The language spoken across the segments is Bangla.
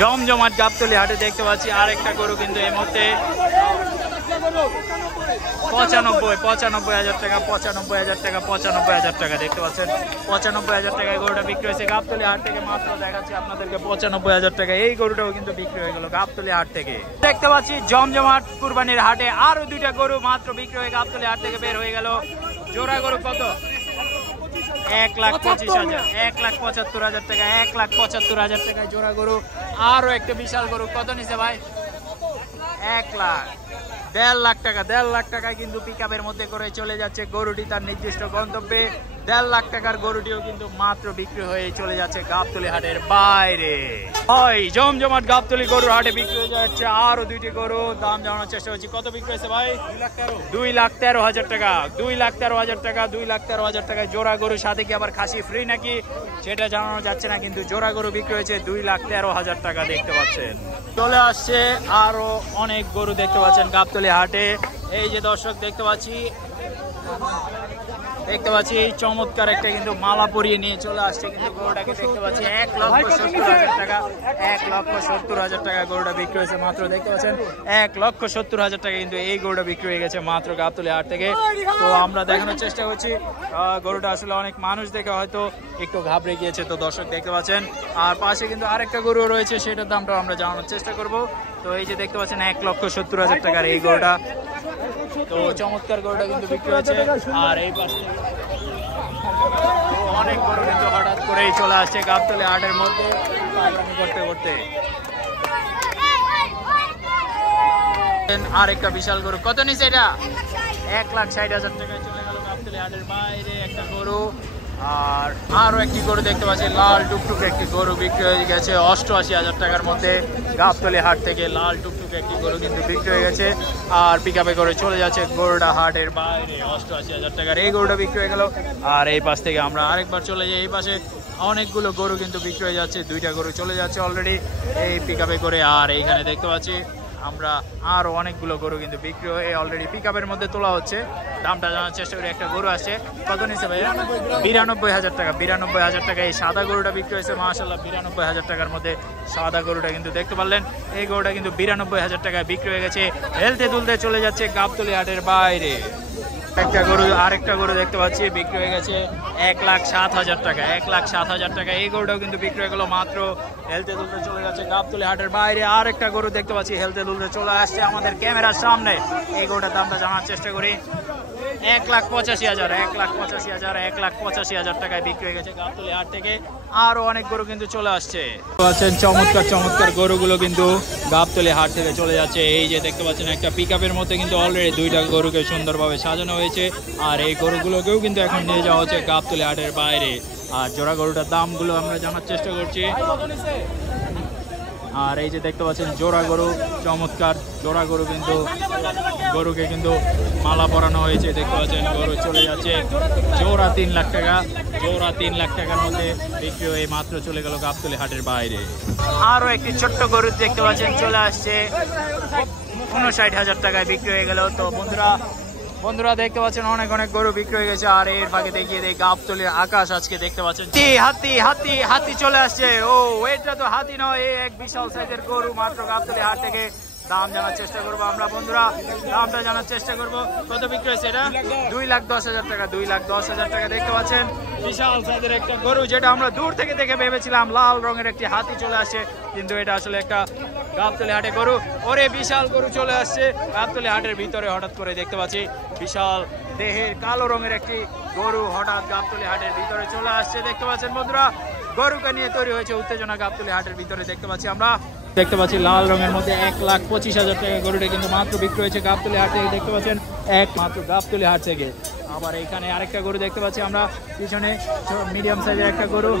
জমজমাট গাবতলী হাটে দেখতে পাচ্ছি আরেকটা গরু কিন্তু এই মুহূর্তে 95,000 টাকা 95,000 টাকা 95,000 টাকা দেখতে পাচ্ছেন 95,000 টাকায় গরুটা বিক্রি হয়েছে গাবতলী হাট থেকে। মাত্র দেখাচ্ছি আপনাদেরকে 95,000 টাকা এই গরুটাও কিন্তু বিক্রি হয়ে গেল গাবতলী হাট থেকে। দেখতে পাচ্ছি জমজমাট কুরবানির হাটে আরো দুইটা গরু মাত্র বিক্রি হয়ে গাবতলী হাট থেকে বের হয়ে গেল। জোড়া গরু কত? 1,25,000 1,75,000 টাকা 1,75,000 টাকায় জোড়া গরু। আরো একটা বিশাল গরু কত নিছে ভাই? 1,00,000 1.5 লাখ টাকা 1.5 লাখ টাকায় কিন্তু পিকআপের মধ্যে করে চলে যাচ্ছে গরুটি তার নির্দিষ্ট গন্তব্যে। 1.5 লাখ টাকার গরুটিও কিন্তু মাত্র বিক্রি হয়ে চলে যাচ্ছে গাবতলী হাটের বাইরে। ওই জমজমাট গাবতলী গরুর হাটে বিক্রি হয়ে যাচ্ছে আরো দুইটি গরু। দাম জানানোর চেষ্টা করছি, কত বিক্রি হয়েছে ভাই? 2,13,000 টাকা 2,13,000 টাকা 2,13,000 টাকায় জোড়া গরু। সাথে কি আবার খাসি ফ্রি নাকি সেটা জানানো যাচ্ছে না, কিন্তু জোড়া গরু বিক্রি হয়েছে 2,13,000 টাকা দেখতে পাচ্ছেন। চলে আসছে আরো অনেক গরু দেখতে পাচ্ছেন গাবতলী হাটে। এই যে দর্শক দেখতে পাচ্ছি চমৎকার একটা কিন্তু মালা পরিয়ে নিয়ে চলে আসছে কিন্তু গরুটাকে দেখতে পাচ্ছি 1,70,000 টাকা 1,70,000 টাকা গরুটা বিক্রি হয়েছে মাত্র। দেখতে পাচ্ছেন 1,70,000 টাকা কিন্তু এই গরুটা বিক্রি হয়ে গেছে মাত্র গাবতলী হাট থেকে। তো আমরা দেখানোর চেষ্টা করছি গরুটা আসলে অনেক মানুষ দেখে হয়তো একটু ঘাবড়ে গিয়েছে, তো দর্শক দেখতে পাচ্ছেন। আর পাশে কিন্তু আরেকটা গরু রয়েছে, সেটার দামটা আমরা জানানোর চেষ্টা করব। তো এই যে দেখতে পাচ্ছেন 1,70,000 টাকার এই গরুটা। তো চমৎকার গরুটা কিন্তু বিক্রি হয়েছে। আর এই পাশে অনেক গরু কিন্তু হঠাৎ করেই চলে আসছে গাবতলী হাটের মধ্যে করতে করতে। আরেকটা বিশাল গরু কত নিচে? এটা 1,60,000 টাকায় চলে গেল গাবতলী হাটের বাইরে একটা গরু। আর আরো একটি গরু দেখতে পাচ্ছি লাল টুকটুকে একটি গরু বিক্রি হয়ে গেছে 88,000 টাকার মধ্যে গাবতলী হাট থেকে। লাল টুকটুকে একটি গরু কিন্তু বিক্রি হয়ে গেছে আর পিকআপে করে চলে যাচ্ছে গরুটা হাটের বাইরে 88,000 টাকার এই গরুটা বিক্রি হয়ে গেল। আর এই পাশ থেকে আমরা আরেকবার চলে যাই, এই পাশে অনেকগুলো গরু কিন্তু বিক্রি হয়ে যাচ্ছে, দুইটা গরু চলে যাচ্ছে অলরেডি এই পিকআপে করে। আর এইখানে দেখতে পাচ্ছি আমরা আরো অনেকগুলো গরু কিন্তু বিক্রি হয়ে অলরেডি পিকআপের মধ্যে তোলা হচ্ছে। দামটা জানার চেষ্টা করি। একটা গরু আসছে কত নিচ্ছে ভাইয়া? 92,000 টাকা 92,000 টাকা এই সাদা গরুটা বিক্রি হয়েছে মাশাআল্লাহ। 92,000 টাকার মধ্যে সাদা গরুটা কিন্তু দেখতে পারলেন এই গরুটা কিন্তু 92,000 টাকায় বিক্রি হয়ে গেছে। হেলতে দুলতে চলে যাচ্ছে গাবতলী হাটের বাইরে। একটা গরু আরেকটা গরু দেখতে পাচ্ছি বিক্রি হয়ে গেছে 1,07,000 টাকা 1,07,000 টাকা এই গরুটাও কিন্তু বিক্রি হয়ে গেল মাত্র। হেলতে দুলতে চলে যাচ্ছে গাবতলী হাটের বাইরে। আর একটা গরু দেখতে পাচ্ছি হেলতে দুলতে চলে আসছে আমাদের ক্যামেরার সামনে। এই গরুটার দামটা জানার চেষ্টা করি। 1,85,000 1,85,000 1,85,000 টাকায় বিক্রি হয়ে গেছে গাবতলী হাট থেকে। আরো অনেক গরু কিন্তু চলে আসছে। চমৎকার চমৎকার গরুগুলো কিন্তু গাবতলী হাট থেকে চলে যাচ্ছে। এই যে দেখতে পাচ্ছেন একটা পিকআপের মধ্যে কিন্তু অলরেডি দুইটা গরুকে সুন্দরভাবে সাজানো হয়েছে। আর এই গরুগুলোকেও কিন্তু এখন নিয়ে যাওয়া হচ্ছে গাবতলী হাটের বাইরে। আর জোড়া গরুটার দামগুলো আমরা জানার চেষ্টা করছি। আর এই যে দেখতে পাচ্ছেন জোড়া গরু, চমৎকার জোড়া গরু কিন্তু গরুকে কিন্তু মালা পরানো হয়েছে। দেখতে পাচ্ছেন গরু চলে যাচ্ছে জোড়া 3 লাখ টাকা জোড়া 3 লাখ টাকার মধ্যে বিক্রি হয়ে মাত্র চলে গেল গাবতলী হাটের বাইরে। আরো একটি ছোট্ট গরু দেখতে পাচ্ছেন চলে আসছে 59,000 টাকায় বিক্রি হয়ে গেল। তো বন্ধুরা দেখতে পাচ্ছেন অনেক অনেক গরু বিক্রি হয়ে গেছে। আর এর ফাঁকে দেখিয়ে দেয় গাবতলীর আকাশ আজকে দেখতে পাচ্ছেন হাতি চলে আসছে। ও এটা তো হাতি নয়, এক বিশাল সাইজের গরু মাত্র গাবতলী হাট থেকে। দাম জানার চেষ্টা করবো আমরা বন্ধুরা, দামটা জানার চেষ্টা করবো। কত বিক্রি হয়েছে এটা? 2,10,000 টাকা 2,10,000 টাকা দেখতে পাচ্ছেন বিশাল সাইজের একটা গরু, যেটা আমরা দূর থেকে দেখে ভেবেছিলাম লাল রঙের একটি হাতি চলে আসছে, কিন্তু এটা আসলে একটা গাবতলী হাটে গরু। ওরে বিশাল গরু চলে আসছে গাবতলী হাটের ভিতরে। হঠাৎ করে দেখতে পাচ্ছি বিশাল দেহের কালো রঙের একটি গরু হঠাৎ গাবতলী হাটের ভিতরে চলে আসছে। দেখতে পাচ্ছেন বন্ধুরা গরুকে নিয়ে তৈরি হয়েছে উত্তেজনা গাবতলী হাটের ভিতরে। দেখতে পাচ্ছি লাল রঙের মধ্যে 1,25,000 টাকা গরুটা কিন্তু মাত্র বিক্রি হয়েছে গাবতলী হাট থেকে। দেখতে পাচ্ছেন একমাত্র গাবতলী হাট থেকে। আবার এখানে আরেকটা গরু দেখতে পাচ্ছি আমরা পিছনে মিডিয়াম সাইজের একটা গরু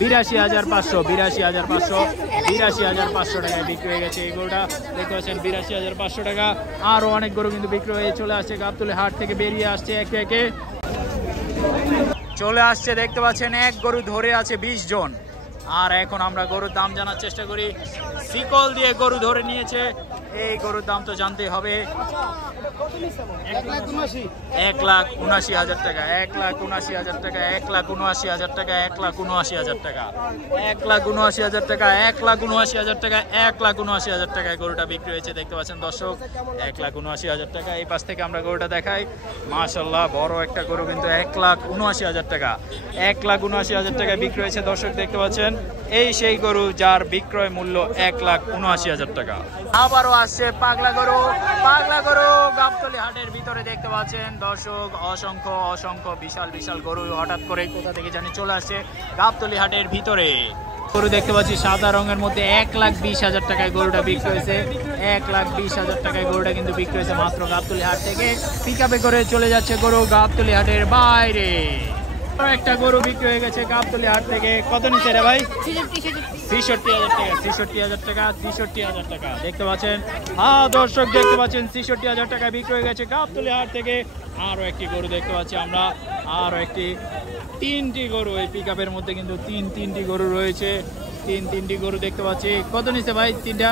82,500 টাকায় বিক্রি হয়ে গেছে এই গরুটা। দেখতে পাচ্ছেন 82,500 টাকা। আরো অনেক গরু কিন্তু বিক্রি হয়ে চলে আসছে গাবতলী হাট থেকে, বেরিয়ে আসছে একে একে চলে আসছে। দেখতে পাচ্ছেন এক গরু ধরে আছে 20 জন। আর এখন আমরা গরুর দাম জানার চেষ্টা করি। শিকল দিয়ে গরু ধরে নিয়েছে, এই গরুর দাম তো জানতেই হবে। 1,79,000 টাকা, 1,79,000 টাকা, 1,79,000 টাকা, 1,79,000 টাকা, 1,79,000 টাকা, 1,79,000 টাকা, 1,79,000 টাকায় গরুটা বিক্রি হয়েছে। দেখতে পাচ্ছেন দর্শক, 1,79,000 টাকা। এই পাশ থেকে আমরা গরুটা দেখাই। মাশাআল্লাহ, বড় একটা গরু কিন্তু 1,79,000 টাকা, 1,79,000 টাকায় বিক্রি হয়েছে। দর্শক দেখতে পাচ্ছেন, এই সেই গরু যার বিক্রয় মূল্য 1,79,000 টাকা। আবারও আসছে পাগলা গরু, পাগলা গরু গাবতলী হাটের ভিতরে দেখতে পাচ্ছেন দর্শক, অসংখ্য অসংখ্য বিশাল বিশাল গরু হঠাৎ করে কোথা থেকে জানি চলে আসছে গাবতলী হাটের ভিতরে। গরু দেখতে পাচ্ছি সাদা রঙের মধ্যে 1,20,000 টাকায় গরুটা বিক্রি হয়েছে। 1,20,000 টাকায় গরুটা কিন্তু বিক্রি হয়েছে মাত্র গাবতলী হাট থেকে। পিকআপে করে চলে যাচ্ছে গরু গাবতলী হাটের বাইরে। একটা গরু বিক্রি হয়ে গেছে গাবতলী হাট থেকে। কত নিচ্ছে রে ভাই? 63,000 টাকা, 63,000 টাকা, 63,000 টাকা। দেখতে পাচ্ছেন, হ্যাঁ দর্শক দেখতে পাচ্ছেন, 63,000 টাকা বিক্রি হয়ে গেছে গাবতলী হাট থেকে। আরো একটি গরু দেখতে পাচ্ছি আমরা, আরো একটি, তিনটি গরু এই পিকআপের মধ্যে কিন্তু তিনটি গরু রয়েছে। তিনটি গরু দেখতে পাচ্ছি। কত নিচ্ছে ভাই তিনটা?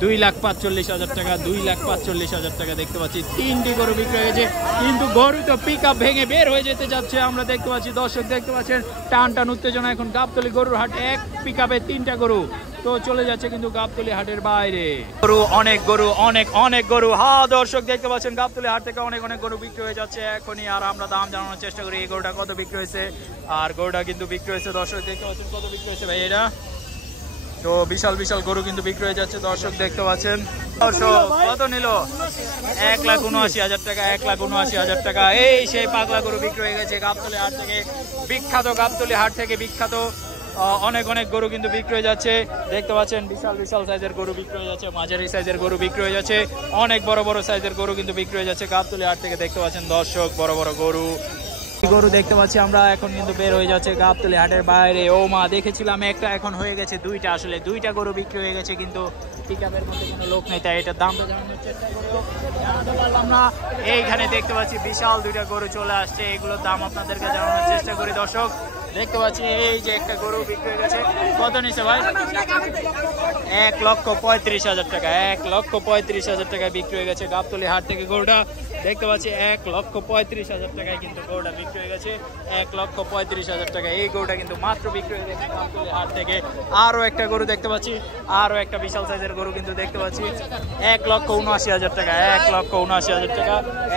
2,45,000 টাকা, 2,45,000 টাকা। দেখতে পাচ্ছি তিনটি গরু বিক্রি হয়ে গেছে, কিন্তু গরু তো পিকআপ ভেঙে বের হয়ে যেতে যাচ্ছে। আমরা দেখতে পাচ্ছি দর্শক দেখতে পাচ্ছেন, টান টান উত্তেজনা এখন গাবতলী গরুর হাট। এক পিকআপে তিনটা গরু তো চলে যাচ্ছে কিন্তু গাবতলী হাটের বাইরে। গরু অনেক, গরু অনেক অনেক গরু। হ্যাঁ দর্শক দেখতে পাচ্ছেন, গাবতলী হাট থেকে অনেক অনেক গরু বিক্রি হয়ে যাচ্ছে এখনই। আর আমরা দাম জানানোর চেষ্টা করি এই গরুটা কত বিক্রি হয়েছে। আর গরুটা কিন্তু বিক্রি হয়েছে দর্শক দেখতে পাচ্ছেন কত বিক্রি হয়েছে ভাই এটা। তো বিশাল বিশাল গরু কিন্তু বিক্রি হয়ে যাচ্ছে দর্শক দেখতে পাচ্ছেন। দর্শক কত নিল? 1,79,000 টাকা, 1,79,000 টাকা। এই সেই পাগলা গরু বিক্রি হয়ে গেছে গাবতলী হাট থেকে। বিখ্যাত গাবতলী হাট থেকে বিখ্যাত অনেক অনেক গরু কিন্তু বিক্রি হয়ে যাচ্ছে। দেখতে পাচ্ছেন বিশাল বিশাল সাইজের গরু বিক্রি হয়ে যাচ্ছে, মাঝারি সাইজের গরু বিক্রি হয়ে যাচ্ছে, অনেক বড় বড় সাইজের গরু কিন্তু বিক্রি হয়ে যাচ্ছে গাবতলী হাট থেকে। দেখতে পাচ্ছেন দর্শক, বড় বড় গরু গরু দেখতে পাচ্ছি আমরা এখন কিন্তু বের হয়ে যাচ্ছে গাবতলী হাটের বাইরে। ও মা, দেখেছিলাম একটা, এখন হয়ে গেছে দুইটা। আসলে দুইটা গরু বিক্রি হয়ে গেছে, কিন্তু পিকআপের মধ্যে কোনো লোক নেই, তাই এটার দামটা জানানোর চেষ্টা করবো, জানাতে পারলাম না। এইখানে দেখতে পাচ্ছি বিশাল দুইটা গরু চলে আসছে, এগুলোর দাম আপনাদেরকে জানানোর চেষ্টা করি দর্শক। দেখতে পাচ্ছি এই যে একটা গরু বিক্রি হয়ে গেছে। কত নিছে ভাই? 1,35,000 টাকা, 1,35,000 টাকায় বিক্রি হয়ে গেছে গাবতলী হাট থেকে গরুটা। দেখতে পাচ্ছি 1,35,000 টাকায় কিন্তু গরুটা বিক্রি হয়ে গেছে। 1,35,000 টাকা এই গরুটা কিন্তু মাত্র বিক্রি হয়ে গেছে গাবতলী হাট থেকে। আরো একটা গরু দেখতে পাচ্ছি, আরো একটা বিশাল সাইজের গরু কিন্তু দেখতে পাচ্ছি। 1,79,000 টাকা, 1,79,000 টাকা,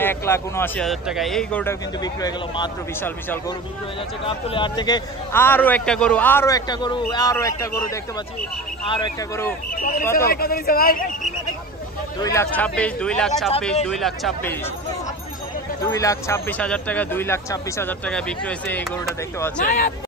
1,79,000 টাকা এই গরুটা কিন্তু বিক্রি হয়ে গেল মাত্র। বিশাল বিশাল গরু বিক্রি হয়ে যাচ্ছে গাবতলী হাট থেকে। আরো একটা গরু, আরো একটা গরু, আরো একটা গরু দেখতে পাচ্ছি, আরো একটা গরু। কত? 2,26,000, 2,26,000, 2,26,000, 2,26,000 টাকা, 2,26,000 টাকা বিক্রি হয়েছে এই গরুটা দেখতে পাচ্ছেন।